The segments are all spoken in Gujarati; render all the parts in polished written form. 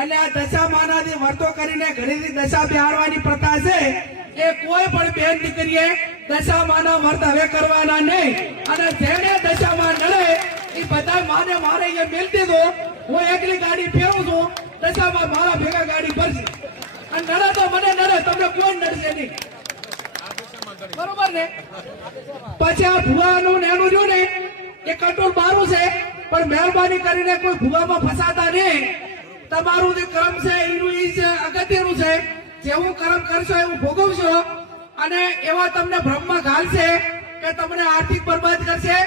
એટલે આ દશા માનાથી વર્તો કરીને ઘરેથી દશા બિહારવાની પ્રથા છે એ કોઈ પણ બેન દીકરીએ દશા માના વર્ત હવે કરવાના નહીં. અને જેને દશામાં નડે એ બધા માને મારે એ મેલતી દો. હું એકલી ગાડી ફેરવું છું, દશામાં મારા ભેગા ગાડી ભરશે. અને નડે તો મને નડે, તમને કોઈ નડશે નહીં. બરોબર ને? પછી આ ભુવાનું ને એનું રહ્યું ને એ કંટ્રોલ બારું છે, પણ મહેરબાની કરીને કોઈ ભુવામાં ફસાતા નહીં. તમારું જે કર્મ છે એનું એ છે અગત્યનું છે. જેવું કર્મ કરશો એવું ભોગવશો. અને એવા તમને બ્રહ્મ ઘાલશે કે તમને આર્થિક બરબાદ કરશે,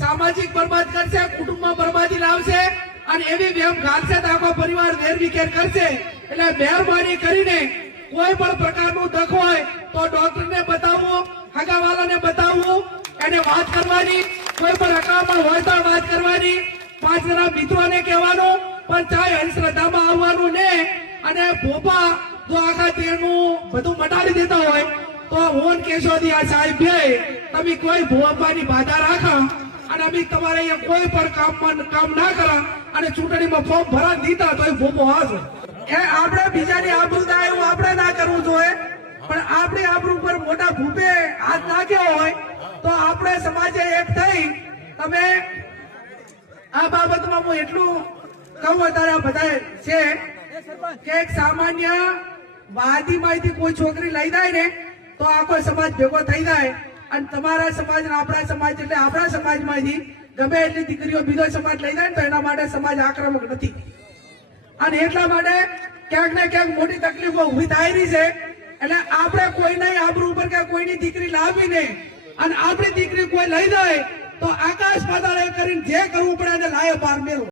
સામાજિક બરબાદ કરશે, કુટુંબમાં બરબાદી લાવશે. અને એવી વેમ ઘાલશે તો આખો પરિવાર વેરવિખેર કરશે. એટલે મહેરબાની કરીને કોઈ પણ પ્રકારનું દખ હોય તો ડોક્ટરને બતાવવું, હગાવાલાને બતાવવું, એને વાત કરવાની. કોઈ પણ હકામાં હોય તો વાત કરવાની. 5 જણા મિત્રોને કહેવાનું, પણ ચાહે અંધશ્રદ્ધામાં આવવાનું ને. અને ભોપા જો આખા તેનું બધું મટાડી દેતા હોય તો હું કેશોદી આ સાહેબ બે તમે કોઈ ભોપાની બાધા રાખો અને અમે તમારે અહીંયા કોઈ પણ કામ ના કરો અને ચૂંટણીમાં ફોર્મ ભરા દીધા તો ભોપો હાજો. એ આપણે બીજાની આબરૂ થાય એવું આપણે ના કરવું જોઈએ. પણ આપણી આબરૂ પર મોટા ભૂપે હાથ નાખ્યો હોય તો આપણે સમાજે એક થઈ તમે આ બાબતમાં હું એટલું કહું અત્યારે આ બધા છે કે એક સામાન્ય વાદીમાંથી કોઈ છોકરી લઈ જાય ને તો આખો સમાજ ભેગો થઈ જાય. અને તમારા સમાજ ને આપણા સમાજ એટલે આપણા સમાજમાંથી ગમે એટલી દીકરીઓ બીજો સમાજ લઈ જાય ને તો એના માટે સમાજ આક્રમક નથી. અને એટલા માટે ક્યાંક ને ક્યાંક મોટી તકલીફો ઉભી થાય રહી છે. એટલે આપણે કોઈની આબરૂ ઉપર કે કોઈની દીકરી લાવી નહીં. અને આપણી દીકરી કોઈ લઈ જાય તો આકાશ પાતાળ કરીને જે કરવું પડે એને લાયો પાર મેળવો.